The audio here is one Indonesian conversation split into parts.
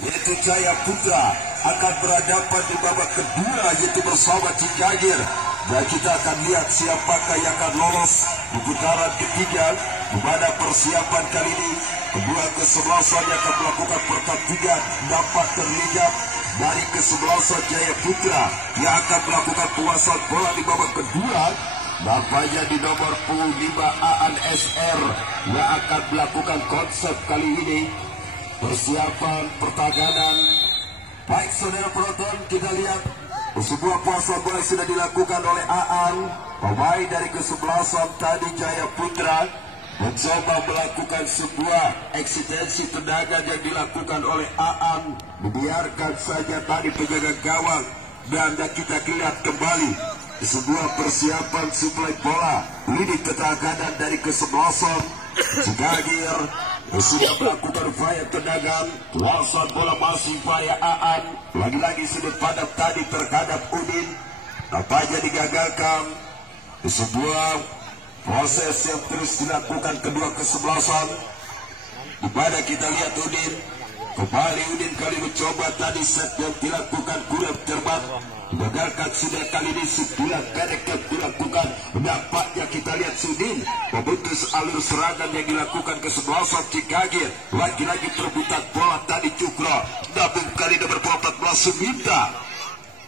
yaitu Jaya Putra akan berhadapan di babak kedua yaitu bersama Cikagir. Dan kita akan lihat siapakah yang akan lolos di putaran ketiga. Di mana persiapan kali ini kedua kesebelasan yang akan melakukan pertandingan dapat terlihat dari kesebelasan Jaya Putra yang akan melakukan penguasaan bola di babak kedua. Nampaknya di nomor 5 Aan SR yang akan melakukan konsep kali ini. Persiapan pertahanan. Baik saudara penonton, kita lihat sebuah puasa bola sudah dilakukan oleh Aan. Pemain dari kesebelasan tadi Jaya Putra mencoba melakukan sebuah eksistensi tendangan yang dilakukan oleh Aan. Dibiarkan saja tadi penjaga gawang dan kita lihat kembali sebuah persiapan suplai bola. Ini ketaganan dari kesebelasan Cikagir sudah melakukan upaya tendangan. Kuasa bola masih upaya Aan. Lagi-lagi sudut pandang tadi terhadap Udin. Nampaknya digagalkan. Sebuah proses yang terus dilakukan kedua kesebelasan. Di mana kita lihat Udin. Kembali Udin kali mencoba tadi set yang dilakukan kurang terbang. Digagalkan sudah kali ini sebulan pendek yang dilakukan. Nampaknya kita lihat Sudin memutus alur serangan yang dilakukan kesebelasan Cikagir. Lagi-lagi perebutan bola tadi Cukro. Namun kali ini berpotong bola Suminta.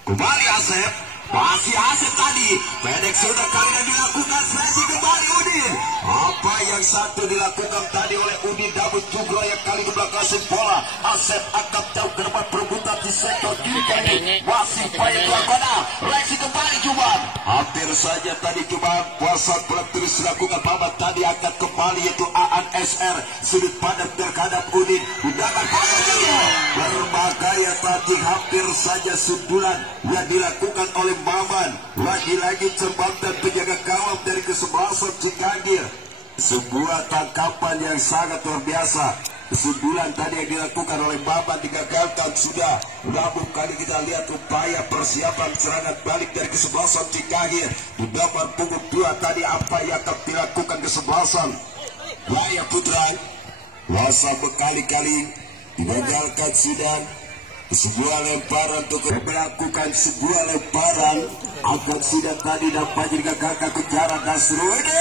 Kembali Asep. Masih Asep tadi. Pendek sudah kali ini dilakukan. Seleksi kembali Udin. Apa yang satu dilakukan tadi oleh Udin. Namun Cukro yang kali ke belakang bola. Asep akan jauh ke depan perebutan di sektor kiri kali. Masih upaya Tuakona. Seleksi kembali Cuman. Hampir saja tadi Cuman. Kuasa bola terus dilakukan. Babat tadi akan kembali yaitu Aan SR. Sudut pandang terhadap Udin. Undangan bola Cukro. Berbahaya tadi hampir saja sundulan yang dilakukan oleh Maman. Lagi-lagi jembatan penjaga gawang dari kesebelasan Cikagir. Sebuah tangkapan yang sangat luar biasa. Sundulan tadi yang dilakukan oleh Maman digagalkan sudah. Namun kali kita lihat upaya persiapan serangan balik dari kesebelasan Cikagir. Di nomor punggung 2 tadi apa yang akan dilakukan kesebelasan Jaya Putra. Kuasa berkali-kali digagalkan sudah. Sebuah lemparan untuk melakukan sebuah lemparan. Akan sudah tadi dapat digagalkan kejaran Nasruddin.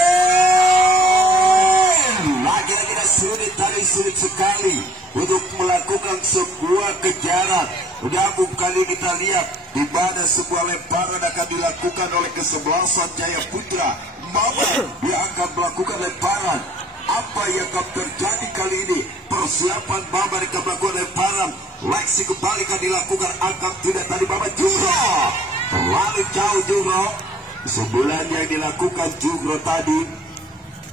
Lagi-lagi Nasruddin tadi sulit sekali untuk melakukan sebuah kejaran. Namun kali kita lihat di mana sebuah lemparan akan dilakukan oleh kesebelasan Jaya Putra. Mama dia akan melakukan lemparan. Apa yang akan terjadi kali ini? Persiapan Mama akan melakukan lemparan. Leksi kembali akan dilakukan. Angkat tidak tadi Mama Jugro. Terlalu jauh Jugro. Sebulan yang dilakukan Jugro tadi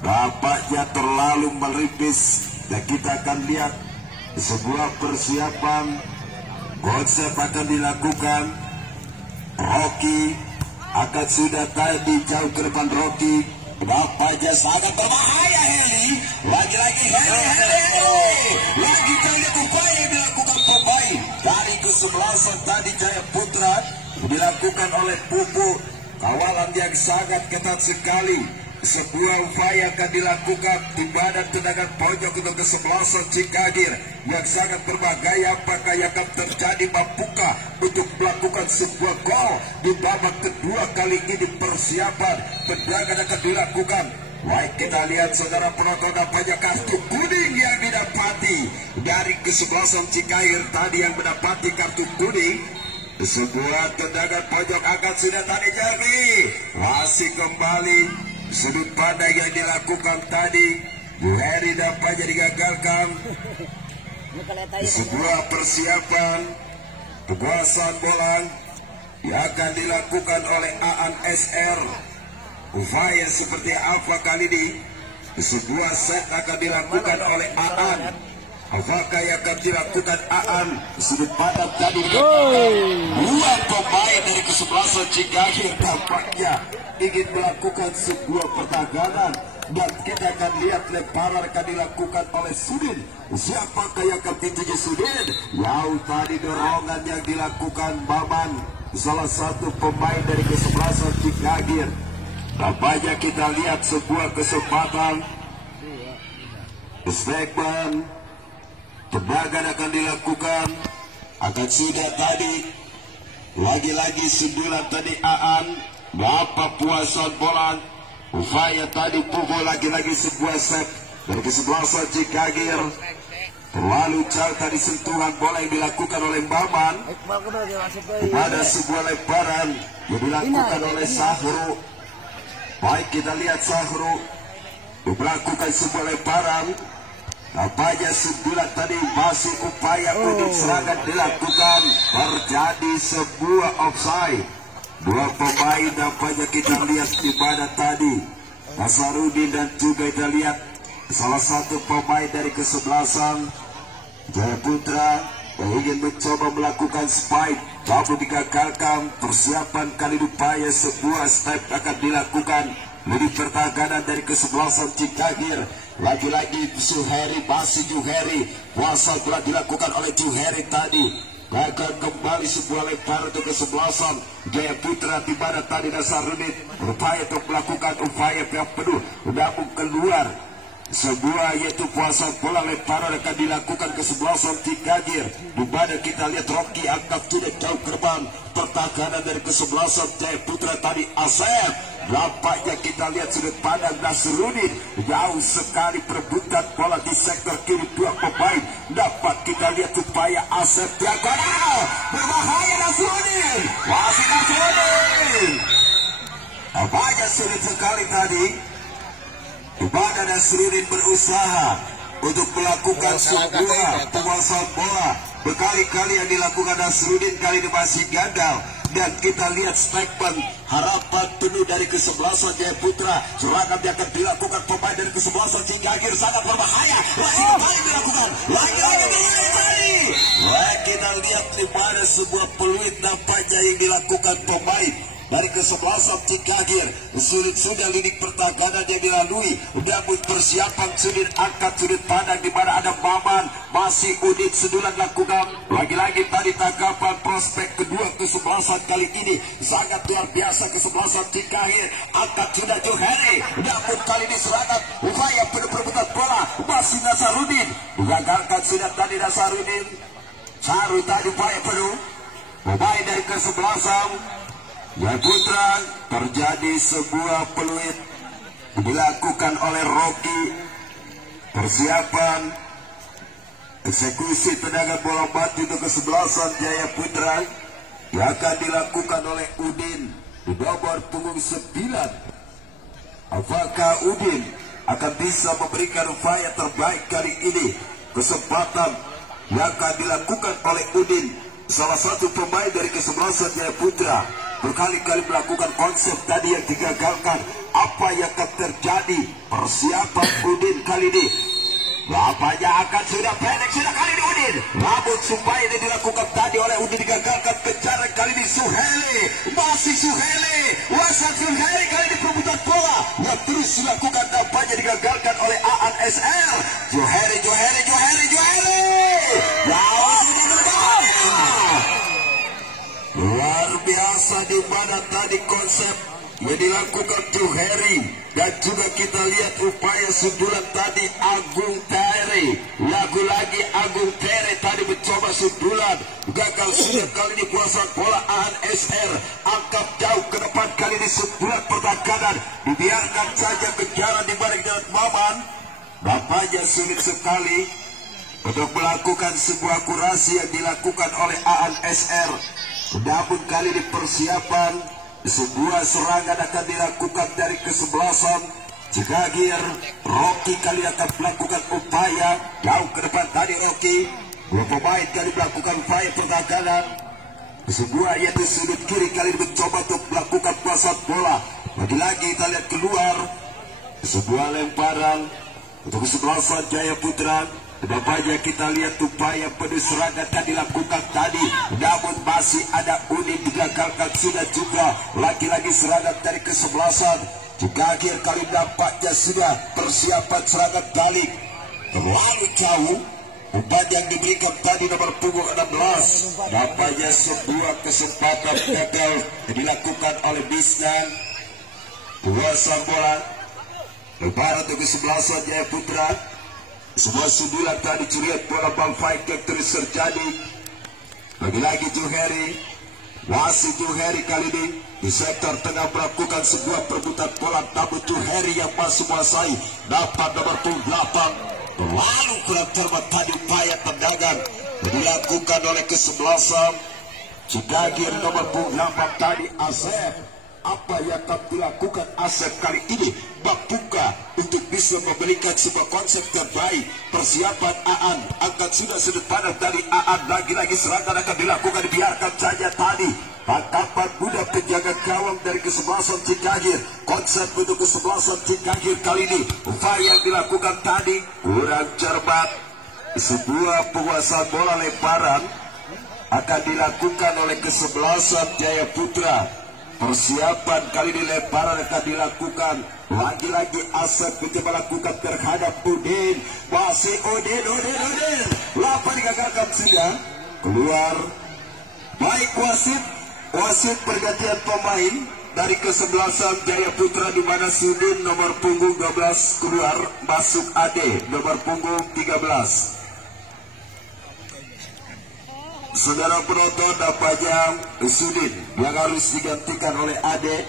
nampaknya terlalu melipis. Dan kita akan lihat sebuah persiapan konsep akan dilakukan. Rocky akan sudah tadi jauh ke depan Rocky. Nampaknya sangat berbahaya Heli. Lagi-lagi Heli. Lagi kali upaya yang dilakukan pemain dari kesebelasan tadi Jaya Putra. Dilakukan oleh Pupu. Kawalan yang sangat ketat sekali. Sebuah upaya akan dilakukan di badan tendangan pojok untuk kesebelasan Cikagir yang sangat berbahaya. Apakah yang akan terjadi? Mampukah untuk melakukan sebuah gol di babak kedua kali ini? Persiapan tendangan akan dilakukan. Baik, kita lihat saudara penonton apanya kartu kuning yang didapati dari kesebelasan Cikagir tadi yang mendapati kartu kuning. Sebuah tendangan pojok akan sudah tadi jadi. Masih kembali. Sudut pandang yang dilakukan tadi Bu Heri dampaknya digagalkan. Sebuah persiapan penguasaan bola yang akan dilakukan oleh Aan SR. Upaya seperti apa kali ini? Sebuah set akan dilakukan oleh Aan. Apakah yang akan dilakukan Aan? Sudut pandang tadi dua pemain dari kesebelasan Cikagir tampaknya ingin melakukan sebuah pertahanan. Dan kita akan lihat lemparan akan dilakukan oleh Sudin. Siapakah yang akan dituju Sudin? Wow, tadi dorongan yang dilakukan Maman, salah satu pemain dari kesebelasan Cikagir. Tampaknya kita lihat sebuah kesempatan. Segmen tendangan akan dilakukan. akan sudah tadi lagi-lagi sundulan tadi Aan. Berapa puasan bola, upaya tadi pukul lagi-lagi sebuah set dari kesebelasan Cikagir. Terlalu jauh tadi sentuhan bola yang dilakukan oleh Maman pada sebuah lemparan yang dilakukan oleh Sahru. Baik, kita lihat Sahru melakukan sebuah lemparan. Nampaknya sundulan tadi masih upaya untuk serangan dilakukan. Terjadi sebuah offside. Dua pemain nampaknya kita lihat di mana tadi, Nasarudin dan juga kita lihat salah satu pemain dari kesebelasan Jayaputra yang ingin mencoba melakukan spike, namun digagalkan. Persiapan kali upaya sebuah step akan dilakukan di pertahanan dari kesebelasan Cikagir. Lagi-lagi Juheri, masih Juheri, kuasa telah dilakukan oleh Juheri tadi. Gagal kembali sebuah lemparan untuk kesebelasan Jayaputra, di mana tadi Nasarudin berupaya untuk melakukan upaya pihak penuh, namun keluar sebuah yaitu puasa bola lemparan akan dilakukan kesebelasan Cikagir, di mana kita lihat Rocky angkat sudah jauh ke depan. Pertahanan dari kesebelasan Jayaputra tadi Asep, nampaknya kita lihat sudut pandang Nasrudin, jauh sekali perebutan bola di sektor kiri dua pemain. Dapat kita lihat upaya Asep diagonal, berbahaya Nasrudin, masih Nasrudin. Nampaknya sulit sekali tadi, di mana Nasrudin berusaha untuk melakukan sebuah penguasaan bola. Berkali-kali yang dilakukan Nasrudin kali ini masih gagal. Dan kita lihat statement harapan penuh dari kesebelasan Jayaputra. Serangan yang akan dilakukan pemain dari kesebelasan Cikagir sangat berbahaya. Masih kembali dilakukan, lagi-lagi kembali. Kita lihat di mana sebuah peluit nampaknya yang dilakukan pemain dari kesebelasan Cikagir. Sudah lini pertahanan yang dilalui, namun persiapan sudut angkat sudut pandang di mana ada Maman, masih unit sundulan lakukan. Lagi-lagi tadi tanggapan prospek kedua kesebelasan kali ini sangat luar biasa. Kesebelasan Cikagir angkat sudah Johari, namun kali ini serangan upaya perebutan bola masih Nasarudin, gagalkan sudah tadi Nasarudin. Saru tadi upaya penuh pemain dari kesebelasan Jayaputra. Terjadi sebuah peluit dilakukan oleh Rocky. Persiapan eksekusi tendangan bola mati untuk kesebelasan Jayaputra yang akan dilakukan oleh Udin di nomor punggung 9. Apakah Udin akan bisa memberikan upaya terbaik kali ini? Kesempatan yang akan dilakukan oleh Udin, salah satu pemain dari kesebelasan Jayaputra, berkali-kali melakukan konsep tadi yang digagalkan. Apa yang akan terjadi? Persiapan Udin kali ini, lapanya akan sudah pendek sudah kali ini Udin, namun supaya ini dilakukan tadi oleh Udin digagalkan. Kejaran kali ini Suheli, masih Suheli, Wasan Suheli kali ini perebutan bola yang terus dilakukan, nampaknya digagalkan oleh Aan SR. Johari luar biasa di mana tadi konsep yang dilakukan Johari, dan juga kita lihat upaya sundulan tadi Agung Tere. Lagi-lagi Agung Tere tadi mencoba sundulan, gagal sudah kali ini kuasa bola. Aan SR angkat jauh ke depan, kali ini sundulan pertahanan dibiarkan saja kejaran di balik dengan Maman. Nampaknya sulit sekali untuk melakukan sebuah akurasi yang dilakukan oleh Aan SR. Namun kali ini persiapan sebuah serangan akan dilakukan dari kesebelasan Cikagir. Rocky kali akan melakukan upaya jauh ke depan tadi. Rocky, dua pemain kali melakukan upaya pertahanan. Sebuah yaitu sudut kiri kali ini mencoba untuk melakukan kuasa bola. Lagi-lagi kita lihat keluar sebuah lemparan untuk kesebelasan Jayaputra. Nampaknya kita lihat upaya penuh serangan akan dilakukan tadi, namun masih ada unit digagalkan sudah juga. Lagi-lagi serangan dari kesebelasan Cikagir kali nampaknya sudah persiapan serangan balik terlalu jauh. Umpan yang diberikan tadi nomor punggung 16, nampaknya sebuah kesempatan gagal dilakukan oleh Bisnan. Kuasa bola lebaran untuk kesebelasan Jayaputra. Sebuah sundulan tadi, curian bola Bang Faik yang terus terjadi. Lagi-lagi Juheri, wasit Juheri kali ini di sektor tengah melakukan sebuah perebutan bola, namun Juheri yang masuk menguasai dapat nomor 8. Lalu kurang cermat tadi upaya tendangan dilakukan oleh kesebelasan Cikagir nomor 8 tadi Asep. Apa yang akan dilakukan Asep kali ini? Membuka untuk bisa memberikan sebuah konsep terbaik. Persiapan Aan akan sudah sudut pandang dari Aan. Lagi-lagi serangan akan dilakukan, dibiarkan saja tadi. Tangkapan muda penjaga gawang dari kesebelasan Cikagir. Konsep untuk kesebelasan Cikagir kali ini, upaya yang dilakukan tadi kurang cermat. Sebuah penguasaan bola lemparan akan dilakukan oleh kesebelasan Jaya Putra. Persiapan kali ini lemparan akan dilakukan. Lagi-lagi Asep mencoba melakukan terhadap Udin. Masih Udin. Lapan digagalkan sudah. Keluar. Baik wasit pergantian pemain dari kesebelasan Jaya Putra, di mana Sudin nomor punggung 12 keluar, masuk Ade nomor punggung 13. Saudara penonton, dapatnya Sudin yang harus digantikan oleh Ade,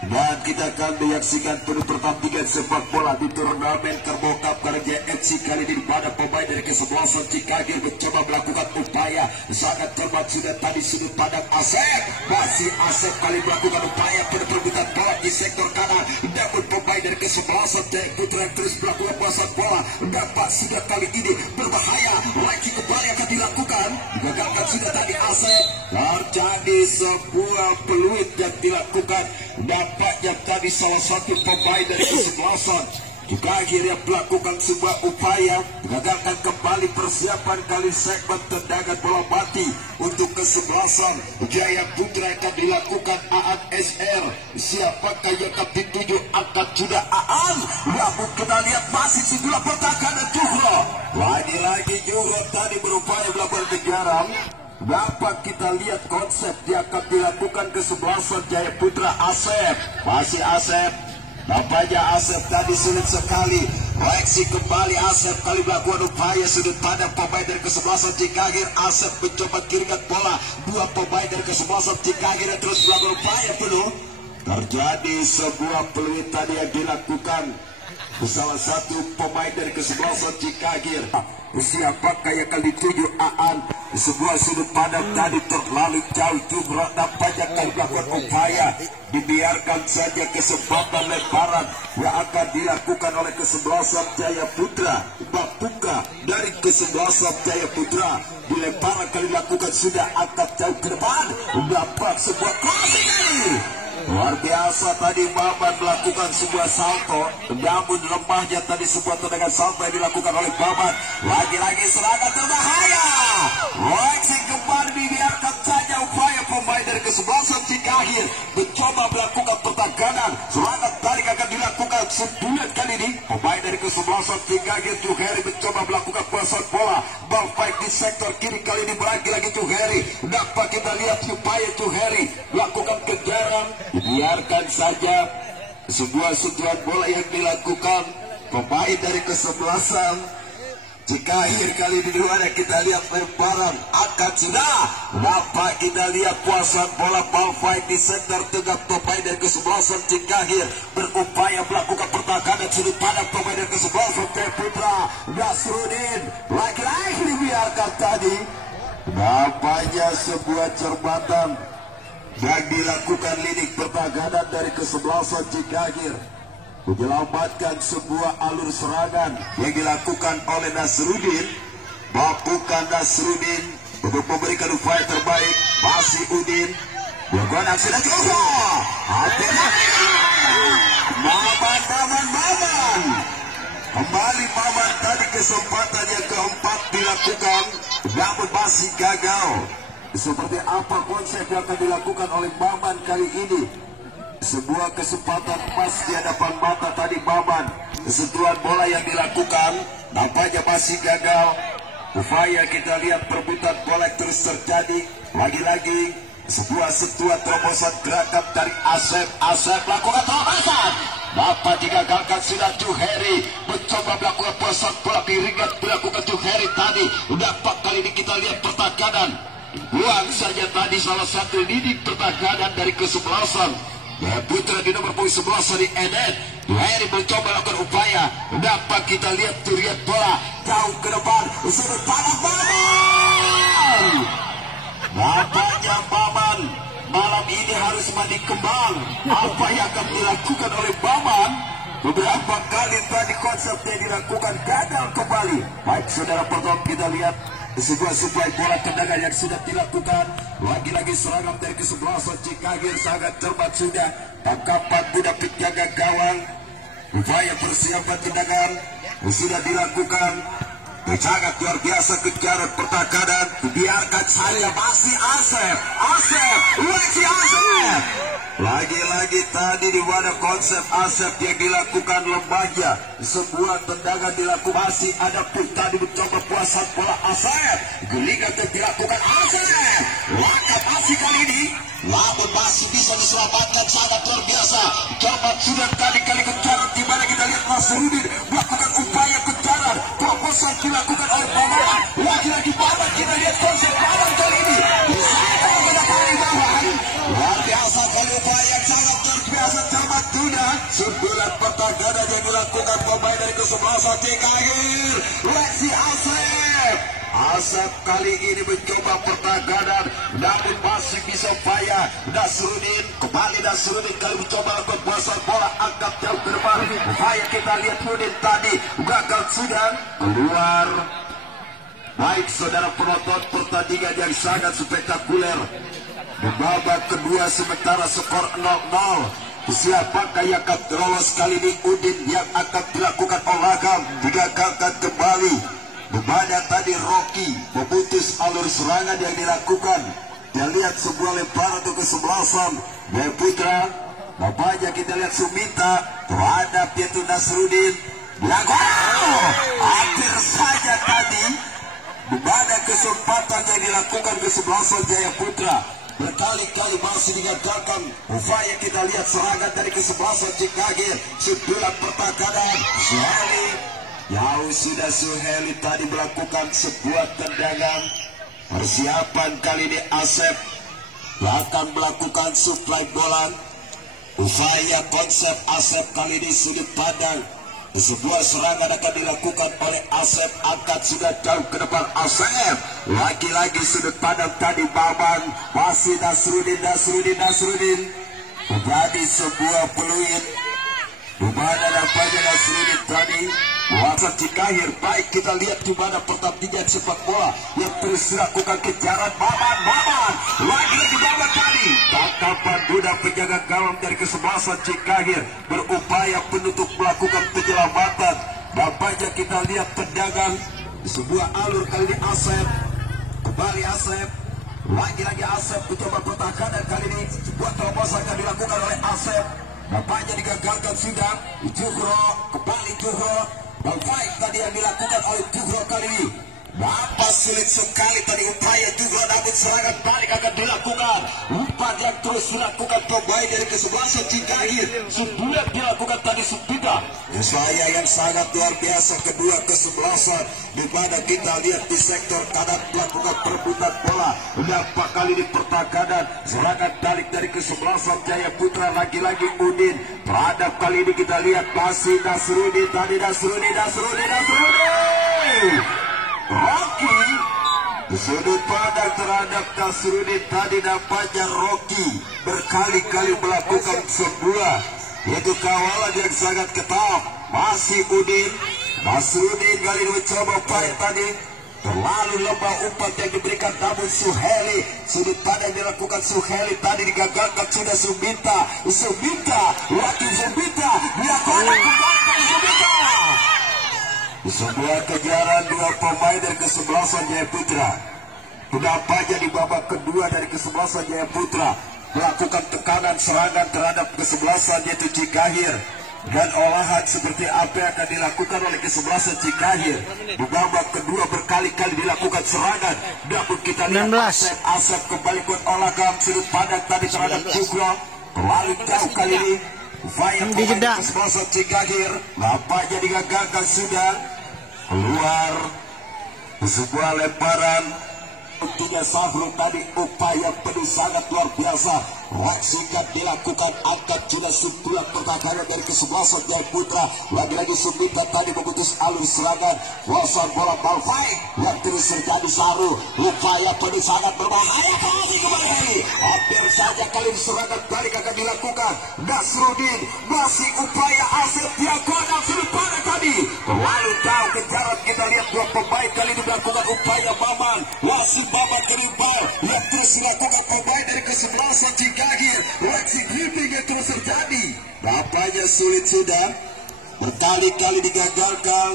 dan kita akan menyaksikan penuh pertandingan sepak bola di turnamen Carbo Cup Karaja FC kali ini, di mana pemain dari kesebelasan Cikagir mencoba melakukan upaya sangat cermat. Sudah tadi sudut pandang Asep, masih Asep kali melakukan upaya perebutan bola di sektor kanan, namun pemain dari kesebelasan Jaya Putra terus melakukan penguasaan bola. Dapat sudah kali ini berbahaya, lagi kembali akan dilakukan, digagalkan sudah tadi Asep. Terjadi sebuah peluit yang dilakukan, nampaknya tadi salah satu pemain dari kesebelasan juga akhirnya melakukan sebuah upaya mengagalkan kembali. Persiapan kali segmen tendangan bola mati untuk kesebelasan Jaya Putra akan dilakukan Aan SR. Siapakah yang akan dituju? Akan sudah Aan, namun kita lihat masih sejumlah pertahanan Juhro. Lagi-lagi Juhro tadi berupaya melakukan kejaran. Dapat kita lihat konsep yang akan dilakukan kesebelasan Jaya Putra. Asep, masih Asep. Nampaknya Asep tadi sulit sekali. Reaksi kembali Asep kali melakukan upaya sudut pandang pemain dari kesebelasan Cikagir. Asep mencoba kirimkan bola. Dua pemain dari kesebelasan Cikagir yang terus melakukan upaya penuh. Terjadi sebuah peluit tadi yang dilakukan salah satu pemain dari kesebelasan Cikagir. Siapakah yang akan dituju? Aan. Sebuah sudut pandang tadi terlalu jauh. Jumlah nampaknya akan melakukan upaya. Dibiarkan saja kesempatan lemparan yang akan dilakukan oleh kesebelasan Jaya Putra. Membuka dari kesebelasan Jaya Putra, dilemparan kali dilakukan sudah angkat jauh ke depan. Dapat sebuah crossing ini. Luar biasa tadi Maman melakukan sebuah salto, namun lemahnya tadi sebuah tendangan salto yang dilakukan oleh Maman. Lagi-lagi serangan terbahaya. Reaksi kembali, dibiarkan saja upaya pemain dari kesebelasan Cikagir mencoba melakukan pertahanan. Serangan tarik akan dilakukan sebulan kali ini. Pemain dari kesebelasan Cikagir Juheri mencoba melakukan penguasaan bola. Ball fight di sektor kiri kali ini, lagi-lagi Juheri. Dapat kita lihat upaya Juheri melakukan kejaran. Biarkan saja sebuah sentuhan bola yang dilakukan pemain dari kesebelasan Cikagir kali ini, di mana kita lihat lemparan akan sudah dapat kita lihat puasan bola ball fight di sektor tengah. Pemain dari kesebelasan Cikagir berupaya melakukan pertahanan sudut pandang pemain dari kesebelasan Jaya Putra. Nasrudin lagi-lagi dibiarkan tadi. Nampaknya sebuah cermatan yang dilakukan lidik pertahanan dari kesebelasan Cikagir menyelamatkan sebuah alur serangan yang dilakukan oleh Nasrudin. Mampukan Nasrudin untuk memberikan upaya terbaik. Masih Udin melakukan aksi lagi. Hati-hati Maman. Kembali Maman tadi, kesempatan yang keempat dilakukan namun masih gagal. Seperti apa konsep yang akan dilakukan oleh Maman kali ini? Sebuah kesempatan emas di hadapan mata tadi Maman. Sentuhan bola yang dilakukan nampaknya masih gagal. Upaya kita lihat perebutan bola terus terjadi. Lagi-lagi sebuah sentuhan terobosan gerakan dari Asep. Asep melakukan terobosan. Dapat digagalkan sudah. Juheri mencoba melakukan penguasaan bola, diringat melakukan Juheri tadi. Dapat kali ini kita lihat pertahanan buang saja tadi salah satu lini pertahanan dari kesebelasan Jaya Putra di nomor poin 11 dari Edet. Heri mencoba lakukan upaya, dapat kita lihat turian bola jauh ke depan, sudut pandang Baman. Nampaknya Baman malam ini harus mandi kembang. Apa yang akan dilakukan oleh Baman? Beberapa kali tadi konsepnya dilakukan gagal kembali. Baik saudara penonton, kita lihat sebuah suplai bola tendangan yang sudah dilakukan. Lagi-lagi serangan dari kesebelasan Cikagir sangat cermat sudah. Tangkapan budak penjaga gawang. Upaya persiapan tendangan sudah dilakukan. Sangat luar biasa kejaran pertahanan. Biarkan saya masih Asep. Lagi Asep. Lagi-lagi tadi di mana konsep Asep yang dilakukan lembagnya. Sebuah tendangan dilakukan, masih ada pun tadi mencoba puasan bola Asep. Gelingan yang dilakukan Asep. Langkah masih kali ini, namun masih bisa diselamatkan, sangat luar biasa. Coba sudah tadi kali kejaran di mana kita lihat Nasruddin melakukan upaya kejaran. Proposal dilakukan oleh Baman. Lagi-lagi Baman, kita lihat konsep Baman kali ini. Luar biasa kali upaya yang sangat luar biasa, cermat sudah. Sembilan pertahanan yang dilakukan pemain dari kesebelasan Cikagir. Lexi Asep kali ini mencoba pertahanan, namun masih bisa upaya. Nasruddin kali mencoba lakukan puasan bola, angkat jauh ke depan. Upaya kita lihat Nudin tadi gagal sudah keluar. Baik saudara penonton, pertandingan yang sangat spektakuler. Di babak kedua sementara skor 0-0. Siapakah yang akan lolos kali ini? Udin yang akan dilakukan olahraga digagalkan kembali. Dimana tadi Rocky memutus alur serangan yang dilakukan. Kita lihat sebuah lemparan untuk kesebelasan Jaya Putra. Bapaknya kita lihat Sumita terhadap yaitu Nasruddin. Hampir saja tadi dimana kesempatan yang dilakukan kesebelasan Jaya Putra. Berkali-kali masih digagalkan. Upaya kita lihat serangan dari kesebelasan Cikagir. Sembilan pertahanan Suheli. Jauh sudah Suheli tadi melakukan sebuah tendangan. Persiapan kali ini Asep akan melakukan suplai bola. Upaya konsep Asep kali ini sudut pandang. Sebuah serangan akan dilakukan oleh Asep, angkat sudah jauh ke depan Asep. Lagi-lagi sudut pandang tadi Baman, masih Nasruddin. Menjadi sebuah peluit. Dimana nampaknya Nasruddin tadi Wasa Cikagir. Baik kita lihat di mana pertandingan sepak bola yang terus dilakukan kejaran Baman. Lagi-lagi Baman tadi. Tangkapan budak penjaga gawang dari kesebelasan Cikagir berupaya penutup melakukan penyelamatan. Nampaknya kita lihat tendangan sebuah alur kali ini Asep. Kembali Asep. Lagi-lagi Asep mencoba pertahanan kali ini. Sebuah terobosan akan dilakukan oleh Asep. Nampaknya digagalkan sudah. Juhro, kembali Juhro. Dan baik tadi yang dilakukan oleh Juhro kali ini. Nampak sulit sekali tadi upaya Juhro, namun serangan balik akan dilakukan. Umpan yang terus dilakukan pemain dari kesebelasan Cikagir. Sudah dilakukan tadi Supita. Upaya yang sangat luar biasa kedua kesebelasan. Di mana kita lihat di sektor kanan melakukan perebutan bola. Nampak kali ini pertahanan. Serangan balik dari kesebelasan Jaya Putra. Lagi-lagi Udin. Terhadap kali ini kita lihat masih Nasruddin. Tadi Nasruddin. Rocky. Sudut pandang terhadap Nasruddin tadi nampaknya Rocky berkali-kali melakukan sebuah yaitu kawalan yang sangat ketat. Masih Udin. Nasruddin kali ini mencoba upaya tadi. Terlalu lemah umpan yang diberikan, namun Suheli sudut pandang dilakukan Suheli tadi digagalkan sudah Sumita lagi Sumita dilakukan kembali Sumita. Sebuah kejaran dua pemain dari kesebelasan Jaya Putra. Nampaknya di babak kedua dari kesebelasan Jaya Putra melakukan tekanan serangan terhadap kesebelasan yaitu Cikagir. Dan olahan seperti apa yang akan dilakukan oleh kesebelasan Cikagir. Di babak kedua berkali-kali dilakukan serangan. Namun kita lihat Asep kembali buat olahan sudut pandang tadi terhadap Juhro. Terlalu jauh kali ini. Upaya pemain kesebelasan Cikagir nampaknya digagalkan sudah. Keluar sebuah lemparan. Tiga Safru tadi upaya penuh sangat luar biasa. Waksikan dilakukan, angkat sudah sebuah pertahanan dari kesebelasan Jaya Putra. Lagi-lagi Sumita tadi memutus alur serangan. Wasan bola Balfai yang terus terjadi Saru. Upaya penuh sangat berbahaya kembali. Hampir saja kali serangan balik akan dilakukan. Nasruddin masih upaya Asep Diagonal sudut pandang tadi. Lalu tahu kejaran, kita lihat dua pemain kali ini melakukan upaya Maman. Wasit Maman kerimbal yang terus dilakukan pemain dari kesebelasan Cikagir. Wasit dribbling yang terus terjadi. Nampaknya sulit sudah. Berkali-kali digagalkan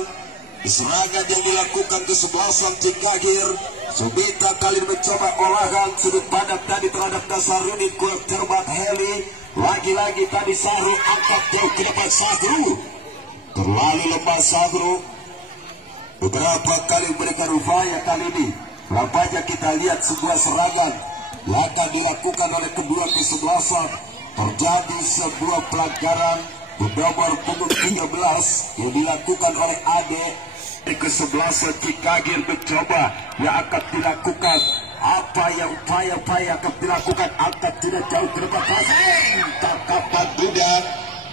serangan yang dilakukan kesebelasan Cikagir. Sumita kali mencoba olahan sudut pandang tadi terhadap Nasruddin, kurang cermat Heli. Lagi-lagi tadi Sahru angkat jauh ke depan. Sahru terlalu lemah. Sahru beberapa kali memberikan upaya kali ini. Nampaknya kita lihat sebuah serangan yang akan dilakukan oleh kedua kesebelasan. Terjadi sebuah pelanggaran di nomor punggung 13 yang dilakukan oleh Ade di kesebelasan Cikagir. Mencoba yang akan dilakukan apa yang upaya-upaya akan dilakukan, angkat tidak jauh ke depan. Tangkapan Duda,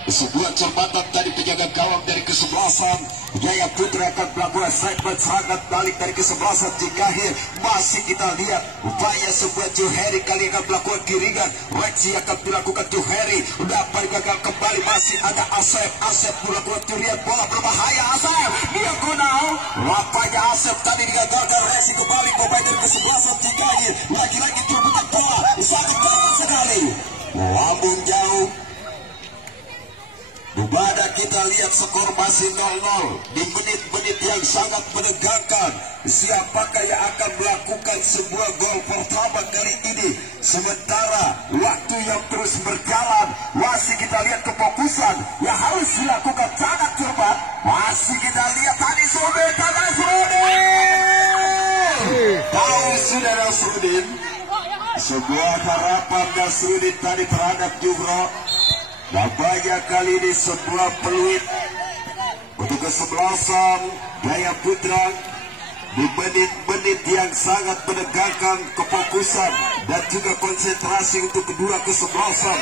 sebuah cermatan tadi penjaga gawang dari kesebelasan Jaya Putra akan melakukan segmen serangan balik dari kesebelasan Cikagir. Masih kita lihat upaya sebuah Joheri kali akan melakukan kiringan. Reaksi akan dilakukan Joheri, dapat gagal kembali. Masih ada Asep. Asep melakukan curian bola berbahaya. Asep diagonal, lapanya Asep tadi digagalkan. Reaksi kembali pemain dari kesebelasan Cikagir. Lagi-lagi terbuka bola, sangat jauh sekali, lambung jauh. Bubada kita lihat skor masih 0-0 di menit-menit yang sangat menegangkan. Siapakah yang akan melakukan sebuah gol pertama kali ini? Sementara waktu yang terus berjalan, masih kita lihat kefokusan yang harus dilakukan sangat cermat. Masih kita lihat tadi Sumita Nasruddin. Tahu sudah Nasruddin. Sebuah harapan Nasruddin tadi terhadap Juhro. Nampaknya kali ini sebuah peluit untuk kesebelasan Jaya Putra di menit-menit yang sangat menegangkan kefokusan dan juga konsentrasi untuk kedua kesebelasan.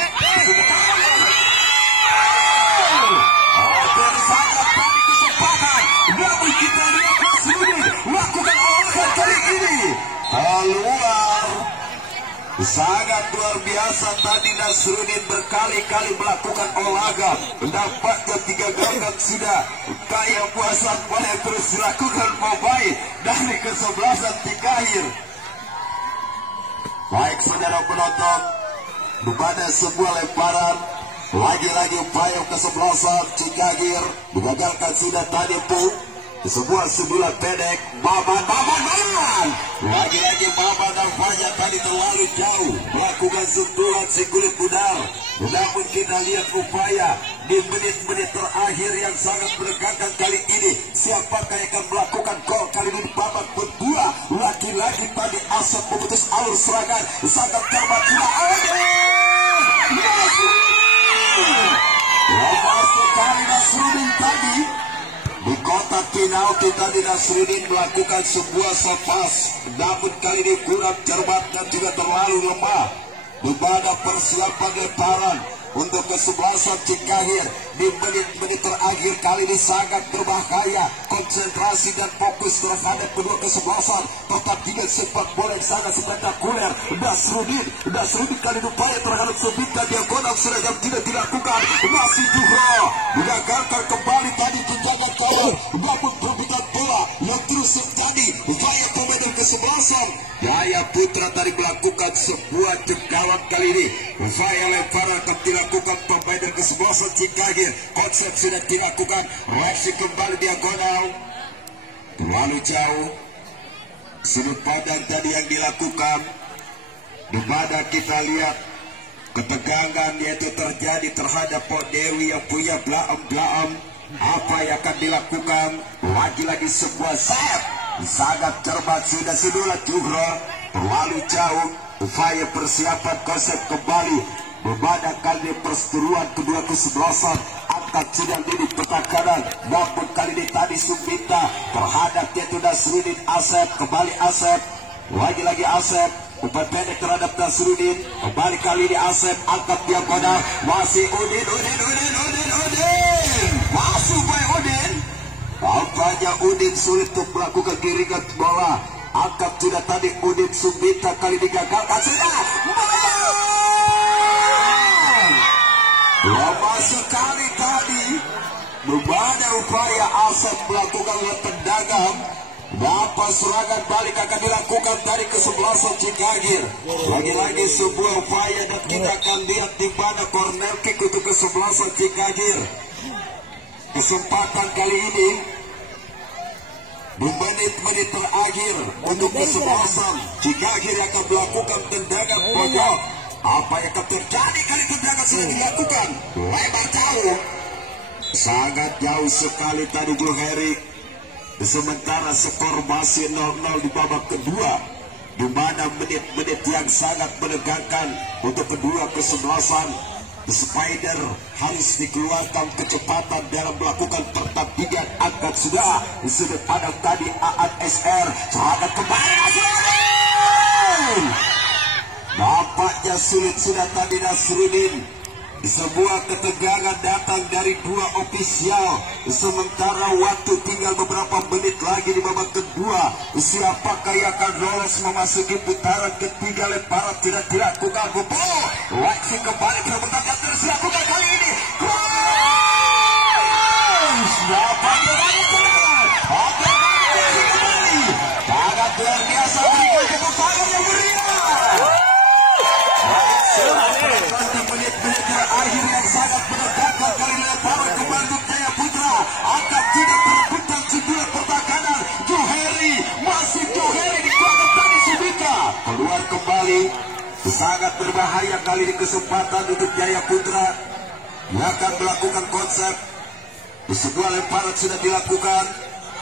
Sangat baik kesempatan, namun kita lihat Nasruddin lakukan olahan kali ini keluar. Sangat luar biasa tadi Nasruddin berkali-kali melakukan olahraga. Dampaknya 3 gol sudah kayak puasa boleh terus dilakukan pemain dari kesebelasan Cikagir. Baik saudara penonton, kepada sebuah lemparan lagi-lagi upaya kesebelasan Cikagir digagalkan sudah tadi pun. Sebuah sebulan pendek, Maman. Lagi-lagi Maman nampaknya tadi terlalu jauh melakukan sentuhan si kulit pudar. Namun kita lihat upaya di menit-menit terakhir yang sangat menegangkan kali ini. Siapakah yang akan melakukan gol kali ini di babak kedua? Lagi-lagi tadi Asep memutus alur serangan. Sangat cermat sudah ada. Lepas sekali Nasruddin tadi. Di kotak penalti tadi Nasruddin melakukan sebuah sepas, namun kali ini kurang cermat dan juga terlalu lemah. Di pada persiapan lemparan untuk kesebelasan Cikagir di menit-menit terakhir kali ini sangat berbahaya. Konsentrasi dan fokus terhadap kedua kesebelasan. Tetap juga sepak bola yang sangat spektakuler. Nasruddin kali ini upaya terhadap Sumita diagonal sudah yang tidak dilakukan. Masih Juhro digagalkan kembali tadi penjaga gawang, namun perbuatan bola yang terus terjadi. Upaya pemain kesebelasan Jaya Putra tadi melakukan sebuah tendangan kali ini. Upaya lemparan akan dilakukan pemain kesebelasan Cikagir. Konsep sudah dilakukan. Reaksi kembali diagonal terlalu jauh. Sudut pandang tadi yang dilakukan. Di mana kita lihat ketegangan yaitu terjadi terhadap Pok Dewi yang punya belaam-belaam. Apa yang akan dilakukan? Lagi-lagi sebuah sayap sangat cermat sudah sedulah Juhro terlalu jauh. Upaya persiapan konsep kembali memandangkan di perseteruan kedua kesebelasan. Angkat sudah di pertahanan, namun kali ini tadi Sumita terhadap yaitu Nasruddin. Asep kembali Asep Lagi-lagi Asep, umpan pendek terhadap Nasruddin. Kembali kali ini Asep, angkat diagonal, masih Udin. Masuk by Udin. Tampaknya Udin sulit untuk melakukan giringan bola. Angkat sudah tadi Udin Sumbita, kali digagalkan sudah. Lama sekali tadi. Berbeda upaya Asep melakukan tendangan. Dapat serangan balik akan dilakukan dari kesebelasan Cikagir. Lagi-lagi sebuah upaya dan kita akan lihat di mana corner kick untuk kesebelasan Cikagir. Kesempatan kali ini di menit-menit terakhir untuk kesebelasan Cikagir akan melakukan tendangan pojok. Apa yang akan terjadi kali tendangan sudah dilakukan? Lebar jauh. Sangat jauh sekali tadi Joheri. Sementara skor masih 0-0 di babak kedua, di mana menit-menit yang sangat menegangkan untuk kedua kesebelasan. Spider harus dikeluarkan kecepatan dalam melakukan pertandingan. Angkat sudah di sudut pandang tadi Aan SR. Serangan kembali Nasruddin. Nampaknya sulit sudah tadi Nasruddin. Sebuah ketegangan datang dari dua ofisial. Sementara waktu tinggal beberapa menit lagi di babak kedua. Siapakah yang akan lolos memasuki putaran ketiga? Lemparan tidak dilakukan. Lagi kembali perebutan yang terus dilakukan kali ini. Dapat dilakukan. Sangat luar biasa, berikan tepuk tangan yang meriah. Menit-menit terakhir yang sangat menegangkan kali lemparan ke Bandung Jaya Putra. Akan tidak terebutan sebuah pertahanan. Joheri, masih Joheri dikeluarkan tadi Subika. Keluar kembali. Sangat berbahaya kali ini kesempatan untuk Jaya Putra. Dia akan melakukan konsep. Sebuah lemparan sudah dilakukan.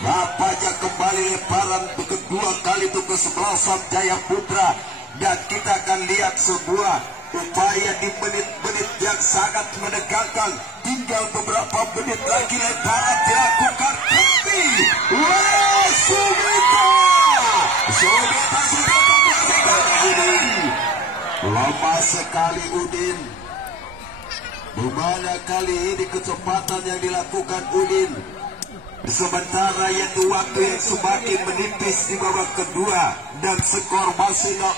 Nampaknya kembali lemparan kedua kali untuk kesebelasan Jaya Putra. Dan kita akan lihat sebuah upaya di menit-menit yang sangat menegangkan. Tinggal beberapa menit lagi lemparan dilakukan kami. Subita sudah kembali Udin. Lama sekali Udin. Dimana kali ini kecepatan yang dilakukan Udin. Sementara yaitu waktu yang semakin menipis di babak kedua dan skor masih 0-0.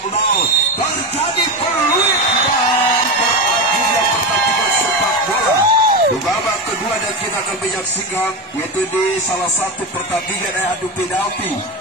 Terjadi peluit dan berakhirnya pertandingan sepak bola di babak kedua, dan kita akan menyaksikan yaitu di salah satu pertandingan yang adu penalti